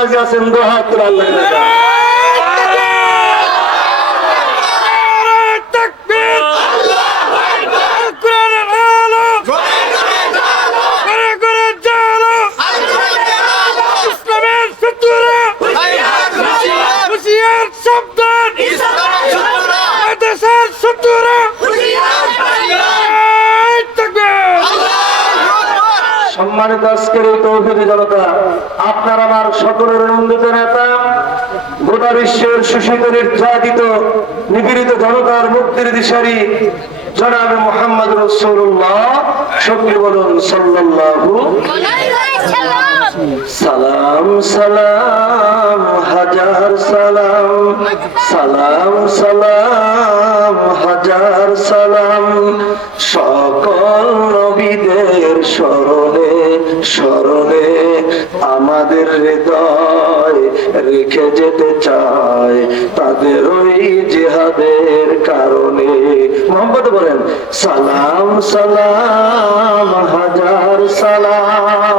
রাজি আছেন? দু হাত তুলে আল্লাহ সম্মানিত আজকের এই তৌহিদি জনতা, আপনার আমার সকলের নন্দিত নেতা, গোটা বিশ্বের শোষিত নির্যাতিত নিপীড়িত জনতার মুক্তির দিশারি জনাবে মুহাম্মদ রাসূলুল্লাহ, সকলে বলুন সাল্লাল্লাহু সালাম সালাম হাজার সালাম, সালাম সালাম হাজার সালাম, সকল নবীদের স্মরণে স্মরণে আমাদের হৃদয় রেখে যেতে চায় তাদের ওই জিহাদের কারণে। মোহাম্মদ বলেন সালাম সালাম হাজার সালাম।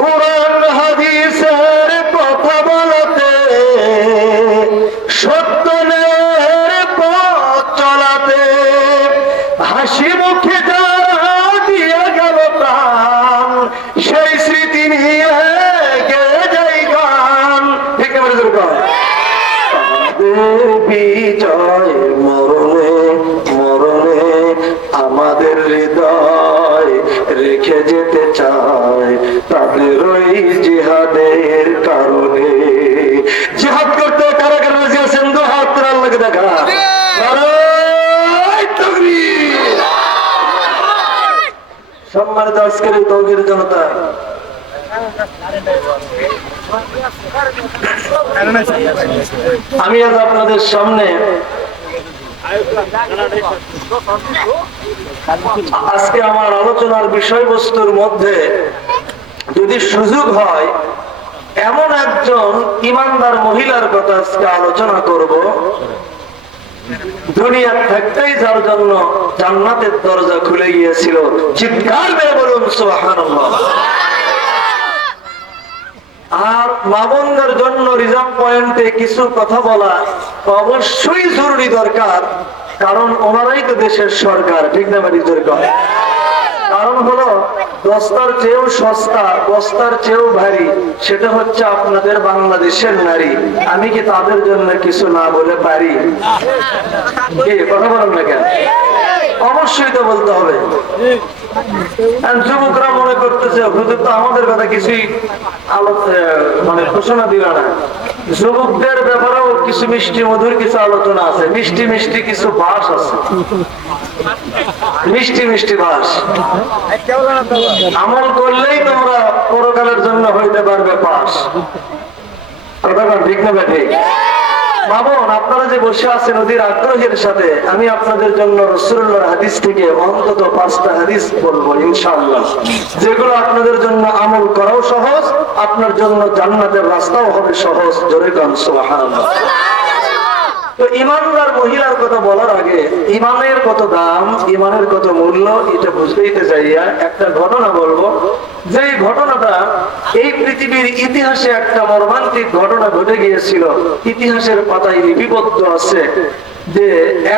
কোরআন হাদিসের কথা বলতে, সত্যের পথ চলাতে, হাসি মুখে যারা দিয়ে গেল প্রাণ, সেই স্মৃতি নিয়ে গেয়ে যাই গান। ঠিক আছে, তাদের বিজয় মরণে মরণে আমাদের হৃদয় রেখে যেতে চায় তাদের ওই জিহাদের কারণে। জিহাদ করতে কারা কারা রাজি আছেন? দু হাত তুলে আল্লাহকে দেখা। সম্মানিত আজকের এই তৌহিদি জনতা, আমি আজ আপনাদের সামনে আজকে আমার আলোচনার বিষয়বস্তুর মধ্যে যদি সুযোগ হয় এমন একজন ইমানদার মহিলার কথা আজকে আলোচনা করব, দুনিয়া থাকতেই যার জন্য জান্নাতের দরজা খুলে গিয়েছিল। চিৎকার মেরে বলুন সুবহানাল্লাহ। আর মামুনদের জন্য রিজার্ভ পয়েন্টে কিছু কথা বলা অবশ্যই জরুরি দরকার, কারণ ওনারাই তো দেশের সরকার। ঠিক না বাড়ি দরকার? কারণ হলো বস্তার চেয়েও সস্তা, বস্তার চেয়েও ভারী, সেটা হচ্ছে আপনাদের বাংলাদেশের নারী। আমি কি তাদের জন্য কিছু না বলে পারি? কি কথা বলেন না কেন? অবশ্যই তো বলতে হবে। যুবকরা মনে করতেছে হুজুর তো আমাদের কথা কিছুই মানে ঘোষণা দিল না। যুবকদের ব্যাপারেও কিছু মিষ্টি মধুর কিছু আলোচনা আছে, মিষ্টি মিষ্টি কিছু ভাষ আছে, মিষ্টি মিষ্টি ভাষ। আমল করলেই তোমরা পরকালের জন্য হইতে পারবে পাস। কথা ঠিক না ঠিক? মামুন, আপনারা যে বসে আছেন অধীর আগ্রহের সাথে, আমি আপনাদের জন্য রাসূলুল্লাহর হাদিস থেকে অন্তত 5টা হাদিস বলবো ইনশাআল্লাহ, যেগুলো আপনাদের জন্য আমল করাও সহজ, আপনার জন্য জান্নাতের রাস্তাও হবে সহজ। জোরে গান সুবহানাল্লাহ। তো ইমানদার মহিলার কথা বলার আগে ইমানের কত দাম, ইমানের কত মূল্য, এটা বুঝতেইতে যাইয়া একটা ঘটনা বলবো, যে ঘটনাটা এই পৃথিবীর ইতিহাসে একটা মর্মান্তিক ঘটনা ঘটে গিয়েছিল, ইতিহাসের পাতায় লিপিবদ্ধ আছে যে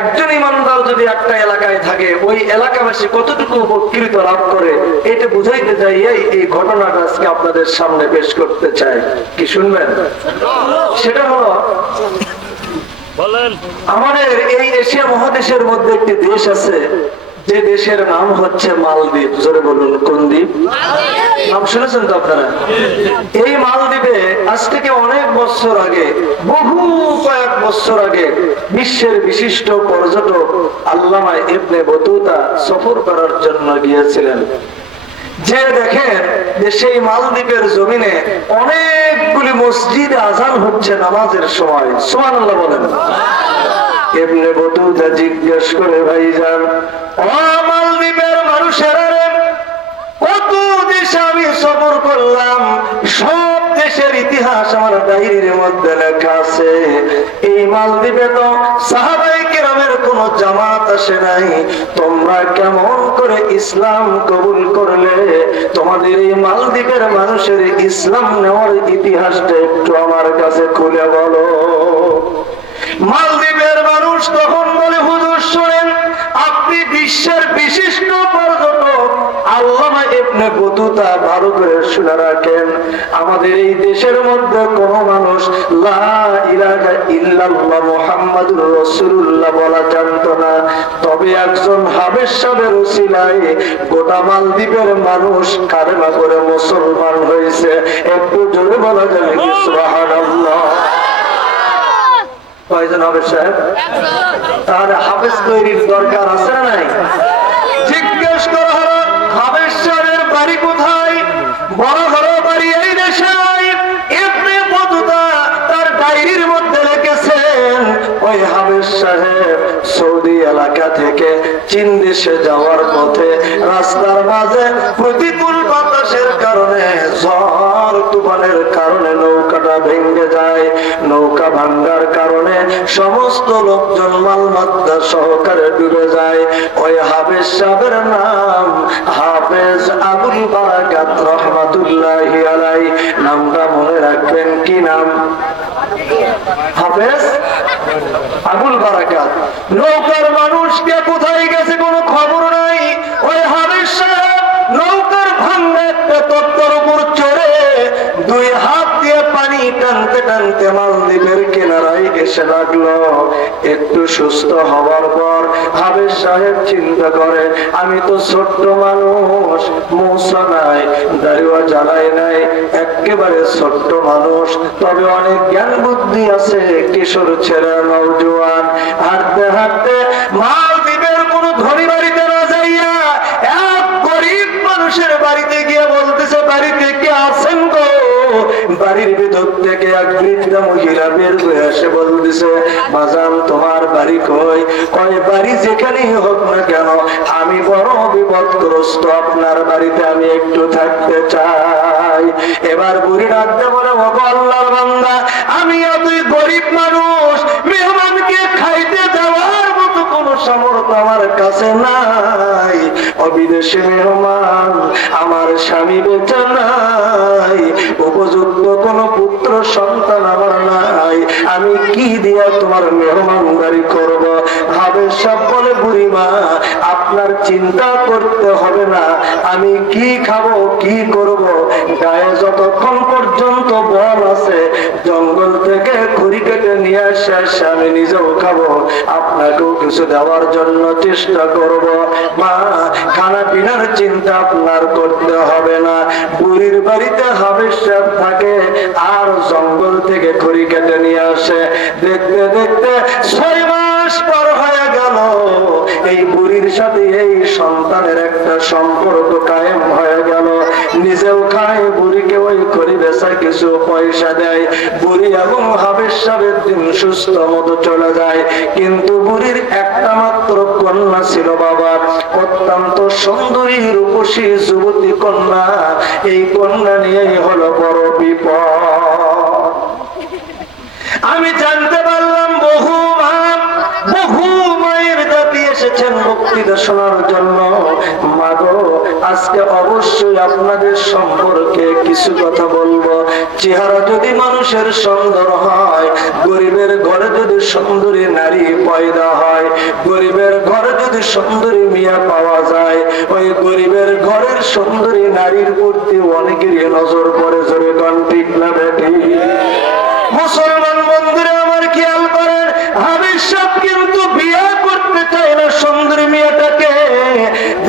একজন ইমানদার যদি একটা এলাকায় থাকে ওই এলাকাবাসী কতটুকু উপকৃত লাভ করে, এটা বুঝাইতে যাইয়াই এই ঘটনাটা আজকে আপনাদের সামনে পেশ করতে চাই। কি শুনবেন? সেটা হলো আমাদের এই এশিয়া মহাদেশের মধ্যে একটি দেশ আছে, যে দেশের নাম হচ্ছে মালদ্বীপ। জোরে বলুন কোন দ্বীপ? নাম শুনেছেন তো আপনারা? এই মালদ্বীপে আজ থেকে অনেক বছর আগে, বহু কয়েক বছর আগে বিশ্বের বিশিষ্ট পর্যটক আল্লামা ইবনে বতুতা সফর করার জন্য গিয়েছিলেন। যে দেখেন যে সেই মালদ্বীপের জমিনে অনেকগুলি মসজিদে আযান হচ্ছে নামাজের সময়। সুবহানাল্লাহ বলেন। ইবনে বতুতা জিজ্ঞেস করে, ভাইজান ও মালদ্বীপের মানুষেরা, কত দেশে আমি সফর করলাম, সব দেশের ইতিহাস আমার ডায়েরির মধ্যে লেখা আছে, এই মালদ্বীপে তো সাহাবায়ে কেরামের কোন জামাত আসে নাই, তোমরা কেমন করে ইসলাম কবুল করলে? তোমাদের এই মালদ্বীপের মানুষের ইসলাম নেওয়ার ইতিহাসটা একটু আমার কাছে খুলে বলো। মালদ্বীপের মানুষ তখন বলে, হুজুর শুনেন, আপনি বিশ্বের বিশিষ্ট পর্যটক আল্লামা ইবনে বতুতা ভালো করে শুনে রাখেন, আমাদের এই দেশের মধ্যে কোন মানুষ লা ইলাহা ইল্লাল্লাহ মুহাম্মাদুর রাসূলুল্লাহ বলা জানতো না, তবে একজন হাবেশ সাহেবের উসিলায় গোটা মালদ্বীপের মানুষ কালেমা করে মুসলমান হয়েছে। একটু জোরে বলা যাবে কি সুবহানাল্লাহ? কয়জন হাবেশ সাহেব? তাহলে হাফেজ তৈরির দরকার আছে না নাই? জিজ্ঞেস করা হলো হাবেশ সাহেবের বাড়ি কোথায়? বড় হলো বাড়ি এই দেশে নাই। ইবনে বতুতা তার ডায়েরির মধ্যে লিখেছেন, ওই হাবেশ সাহেব সৌদি এলাকা থেকে চীন দেশে যাওয়ার পথে রাস্তার মাঝে প্রতিকূল বাতাসের কারণে, ঝড় তুফানের কারণে নৌকাটা ভেঙে যায়। নৌকা ভাঙ্গার কারণে সমস্ত লোকজন মালমাত্রা সহকারে ডুবে যায়। ওই হাফেজ সাহেবের নাম হাফেজ আবুল বারাকাত রহমাতুল্লাহি আলাইহি। নামটা মনে রাখবেন, কি নাম? হাফেজ আবুল বারাকাত। নৌকার মানুষকে কোথায় গেছে কোনো খবর নাই। ওই হাফেজ সাহেব নৌকার ভাঙ্গা একটা তত্ত্বের উপর চড়ে দুই হাত দিয়ে পানি টানতে টানতে মালদ্বীপের কিনারায় এসে লাগলো। একটু সুস্থ হওয়ার পর হাফেজ সাহেব চিন্তা করে, আমি তো ছোট্ট মানুষ, মূসা নাই, দাড়িও জ্বালাই নাই, একেবারে ছোট্ট মানুষ, তবে অনেক জ্ঞান বুদ্ধি আছে, কিশোর ছেলে, নওজোয়ান। হাঁটতে হাঁটতে মালদ্বীপের কোন ধনী বাড়িতে না যাইয়া এক গরিব মানুষের বাড়িতে গিয়ে বলতেছে, বাড়িতে কে আছেন গো? বাড়ির ভিতর থেকে এক বৃদ্ধা মহিলা বের হয়ে আসে, বলতেছে, বাজান তোমার বাড়ি কই? কয়, বাড়ি যেখানেই হোক না কেন, আমি বড় বিপদগ্রস্ত, আপনার বাড়িতে আমি একটু থাকতে চাই। এবার বুড়ি ডাকতে বলে, ওগো আল্লাহর বান্দা, আমি এতই গরিব মানুষ, মেহমানকে খাইতে দেওয়ার মতো কোন সামর্থ্য আমার কাছে নাই। অবিদেশী মেহমান, আমার স্বামী বেঁচে নাই, উপযুক্ত কোন পুত্র সন্তান আমার নাই, আমি কি দিয়া তোমার মেহমানদারি করব? হাফেজ সাহেব বলে, বুড়িমা আপনার চিন্তা করতে হবে না, আমি কি খাবো, কি করব, গায়ে যতক্ষণ পর্যন্ত বল আছে জঙ্গল থেকে খড়ি কেটে নিয়ে আসে আমি নিজেও খাবো, আপনাকেও কিছু দেওয়ার জন্য চেষ্টা করব। মা, খানা পিনার চিন্তা আপনার করতে হবে না। বুড়ির বাড়িতে হাফেজ সাহেব থাকে আর জঙ্গল থেকে খড়ি কেটে নিয়ে আসে। দেখতে দেখতে 6 মাস পর হয়ে গেল। এই বুড়ির সাথে এই সন্তানের একটা সম্পর্ক কায়েম হয়ে গেল। নিজেও খায়, বুড়িকে ওই খড়ি বেচা কিছু পয়সা দেয়। বুড়ি এবং হাফেজ সাহেবের দিন সুস্থ মতো চলে যায়। কিন্তু বুড়ির একটা মাত্র কন্যা ছিল বাবা, অত্যন্ত সুন্দরী রূপসী যুবতী কন্যা। এই কন্যা নিয়েই হলো বড় বিপদ। আমি জানতে পারলাম বহু মায়ের জাতি এসেছেন বক্তৃতা শোনার জন্য। মাগো, আজকে অবশ্যই আপনাদের সম্পর্কে কিছু কথা বলবো। চেহারা যদি মানুষের সুন্দর হয়, গরিবের ঘরে যদি সুন্দরী নারী পয়দা হয়, গরিবের ঘরে যদি সুন্দরী মিয়া পাওয়া যায়, ওই গরিবের ঘরের সুন্দরী নারীর প্রতি অনেকেরই নজর পড়ে। জোরে কোন ঠিক না বেঠিক? মুসলমান বন্ধুরা আমার খেয়াল করেন, হাফেজ সাহেব কিন্তু বিয়ে করতে চায় না সুন্দরী মেয়েটাকে।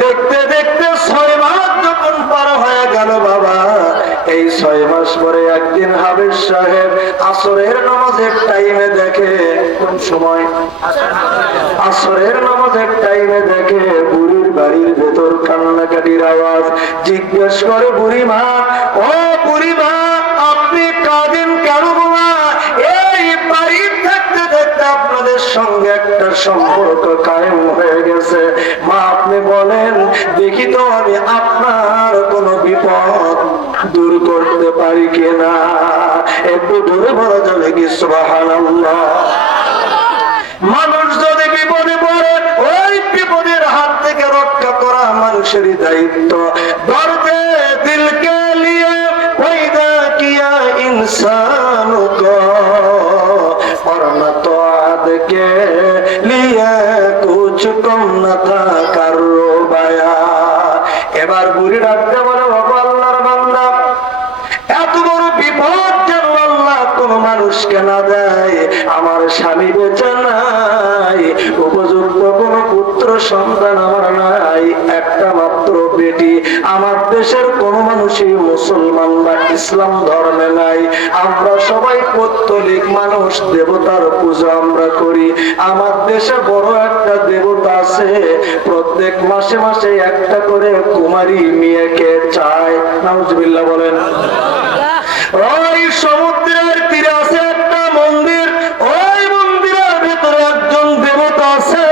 দেখতে দেখতে 6 মাস যখন পার হয়ে গেল বাবা, এই 6 মাস পরে একদিন হাফেজ সাহেব আসরের নামাজের টাইমে দেখে, কোন সময়? আসরের নামাজের টাইমে দেখে বুড়ির বাড়ির ভেতর কান্নাকাটির আওয়াজ। জিজ্ঞেস করে, বুড়িমা, ও বুড়িমা, আপনি কাঁদেন কেন বাবা? এই বাড়ির থাকতে থাকতে আপনাদের সঙ্গে একটা সম্পর্ক কায়েম হয়ে গেছে। মা, আপনি বলেন দেখি তো আমি আপনার কোন বিপদ দূর করতে পারি কিনা। একটু দূরে দেখি সুবহানাল্লাহ। মানুষ যদি বিপদে পড়ে ওই বিপদের হাত থেকে রক্ষা করা মানুষেরই দায়িত্ব। দর্দে দিল কে লিয়ে পয়দা কিয়া ইনসানু কো और न तो आद के लिए कुछ कम न था करो बया। এবার বুড়ি ডাকতে বলে বাবা আল্লাহর বান্দা, এত বড় বিপদ যেন আল্লাহ কোন মানুষকে না দেয়। আমার স্বামী বেঁচে নাই, উপযুক্ত কোন পুত্র সন্তান আমার নাই, একটা মাত্র বেটি। আমার দেশের কোন মানুষই মুসলমান বা ইসলাম ধর্মে নাই। আমরা সবাই পৌত্তলিক মানুষ, দেবতার পূজা আমরা করি। আমার দেশে বড় একটা দেবতা আছে, প্রত্যেক মাসে মাসে একটা করে কুমারী মেয়েকে চায়। নাউজুবিল্লাহ বলেন। ওই সমুদ্রের তীরে আছে একটা মন্দির, ওই মন্দিরের ভিতরে একজন দেবতা আছে,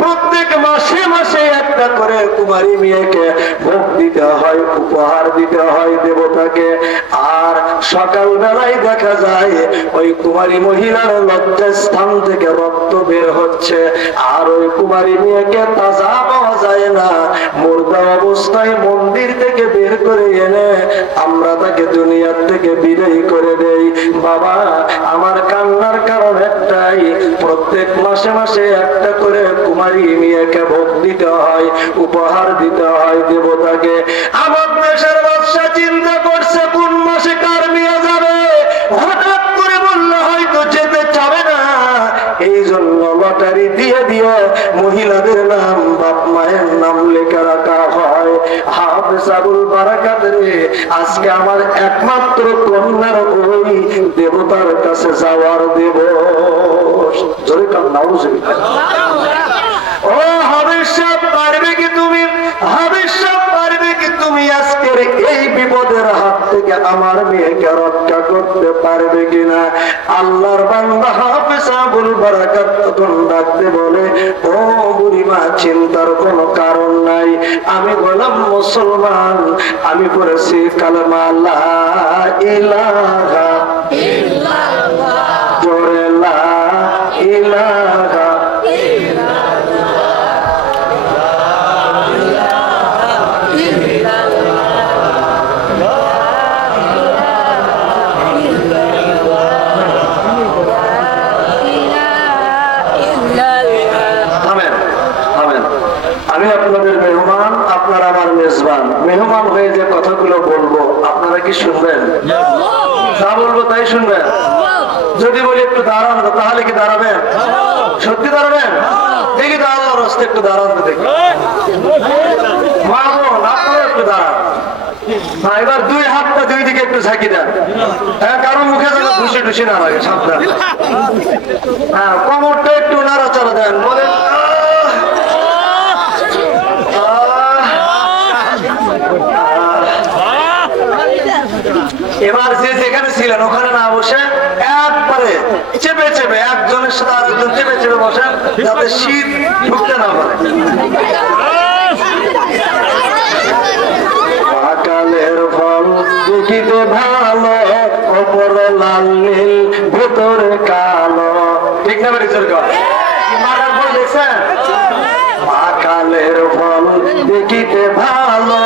প্রত্যেক মাসে মাসে একটা করে কুমারী মেয়েকে ভোগ দিতে হয়, উপহার দিতে হয় দেবতাকে। আর সকাল বেলায় দেখা যায় ওই কুমারী মহিলার লজ্জাস্থান থেকে রক্ত বের হচ্ছে, আর ওই কুমারী মেয়েকে তাজা পাওয়া যায় না, মুর্দা অবস্থায় মন্দির থেকে বের করে এনে আমরা তাকে দুনিয়ার থেকে বিদায় করে দেই। বাবা, আমার কান্নার কারণ একটাই, প্রত্যেক মাসে মাসে একটা করে কুমারী মেয়েকে ভোগ দিতে হয়, উপহার দিতে হয় দেবতাকে। আমার দেশের বাদশা চিন্তা করছে কোন মাসে কার মেয়ে যাবে, হঠাৎ করে বললে হয়তো যেতে চাবে না, এই জন্য লটারি দিয়ে দিয়ে মহিলাদের নাম বাপ মায়ের নাম লেখা রাখা হয়। হাফেজ আবুল বারাকাত রে, আজকে আমার একমাত্র কন্যার ওই দেবতার কাছে যাওয়ার দিবস। জোরে কান নাউজুবিল্লাহ। ও হাফেজ সাহেব, পারবে কি তুমি? হাফেজ সাহেব, পারবে কি তুমি আজকের এই বিপদের হাত থেকে আমার মেয়েকে রক্ষা করতে পারবে কিনা? আল্লাহর বান্দা হাফেজ আবুল বারাকাত তখন ডাকতে বলে, ও বুড়িমা, চিন্তার কোনো কারণ নাই, আমি গোলাম মুসলমান, আমি পড়েছি কালেমা লা ইলাহা ইল্লাল্লাহ, জোরে লা ইলাহা মেহমান হয়ে যে কথাগুলো বলবো আপনারা কি শুনবেন? যা বলবো তাই শুনবেন? যদি বলি একটু দাঁড়ান, তাহলে কি দাঁড়াবেন? সত্যি দাঁড়াবেন? দেখি তো আল্লাহর রাস্তায় একটু দাঁড়ান তো দেখি। মা বোন, আপনারা একটু দাঁড়ান। এবার দুই হাতটা দুই দিকে একটু ঝাঁকি দেন, হ্যাঁ, কারণ মুখে যেন ঘুষি টুসি না লাগে, সাবধান। হ্যাঁ, কোমরটা একটু নাড়াচাড়া দেন, বলেন এবার যে যেখানে ছিলেন ওখানে না বসে একবারে চেপে চেপে একজনের সাথে আরেকজন চেপে চেপে বসেন, যাতে শীত ঢুকতে না পারে। সকালের ফল দেখিতে ভালো, ওপরে লাল নীল ভেতরে কালো, ঠিক না? বেরিয়ে চলে মারার ফল দেখছেন? সকালের ফল দেখিতে ভালো,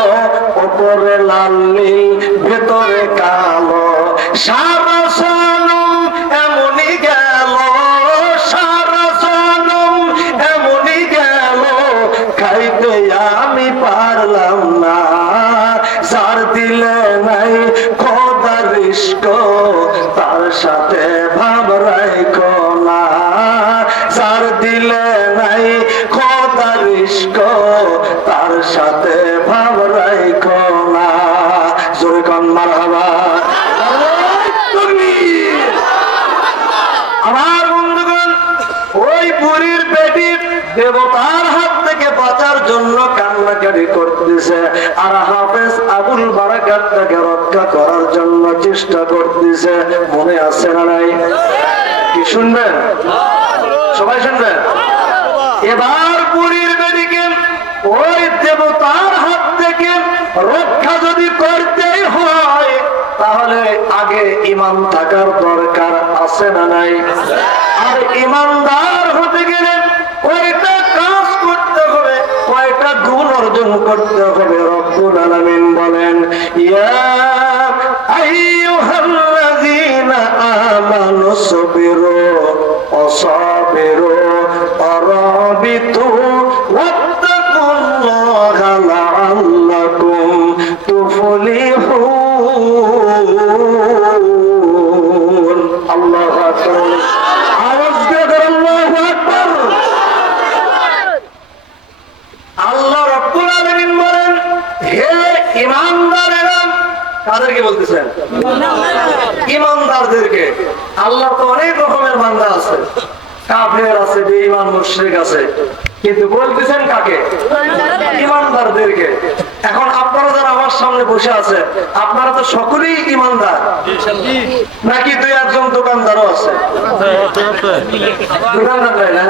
ওপরে লাল নীল ভেতরে কালো, সারা জনম এমনই গেল, সারা জনম এমনই গেল, খাইতে আমি পারলাম না, যার দিলে নাই খোদার রিস্ক, তার সাথে ভাব রাখো না, যার দিলে নাই খোদার রিস্ক, তার সাথে ভাব রাখো না। জোরে কান মারহাবা। আমার বন্ধুগণ, ওই বুড়ির বেটি দেবতার হাত থেকে বাঁচার জন্য কান্নাকাটি করতেছে, আর হাফেজ আবুল বারাকাত তাকে রক্ষা করার জন্য চেষ্টা করতেছে। মনে আছে না নাই? কি শুনবেন? সবাই শুনবেন? এবার বুড়ির বেটিকে ওই দেবতার হাত থেকে রক্ষা যদি করতেই হয়, তাহলে আগে ঈমান থাকার দরকার আছে না নাই? আর ঈমানদার হতে গেলে কয়টা কাজ করতে হবে, কয়টা গুণ অর্জন করতে হবে? রব্বুল আলামিন বলেন, ইয়া আইয়ুহাল্লাযীনা আমানু সাবিরু ওয়াসাবিরু ওয়ারাবিতু ওয়াত্তাকুল্লাহা লাআল্লাকুম তুফলিহুন। আল্লাহু আকবার। আওয়াজ দিয়ে বলেন আল্লাহু আকবার। আল্লাহ রাব্বুল আলামিন বলেন, হে ঈমানদারেরা। কাদেরকে বলতেছেন? ঈমানদারদেরকে। আল্লাহ তো অনেক রকমের বান্দা আছে, কাফের আছে, বেঈমান মুশরিক আছে, কিন্তু বলতেছেন কাকে? ঈমানদারদেরকে। এখন আপনারা যারা আমার সামনে বসে আছে, আপনারা তো সকলেই ঈমানদার নাকি দুই একজন দোকানদারও আছে? দোকানদার নাই না?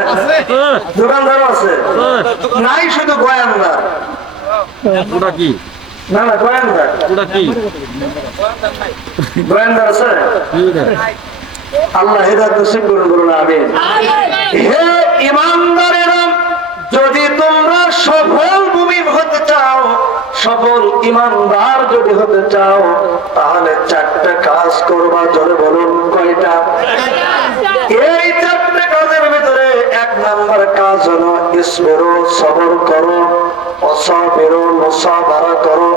দোকানদারও আছে নাই, শুধু গোয়ান্দার। না না, গোয়ান্দার। গোয়ান্দার আছে? আল্লাহ হেদায়েত নসিব করুন, বলুন আমিন। হে ঈমানদারেরা, যদি তোমরা সফল মুমিন হতে চাও, সফল ঈমানদার যদি হতে চাও, তাহলে চারটা কাজ করবা। জোরে বলুন, কয়টা? এই চারটে কাজের ভিতরে এক নাম্বার কাজ হলো ইসবিরু, সবর করো, ওয়াসাবিরু, মুসাবারা করো,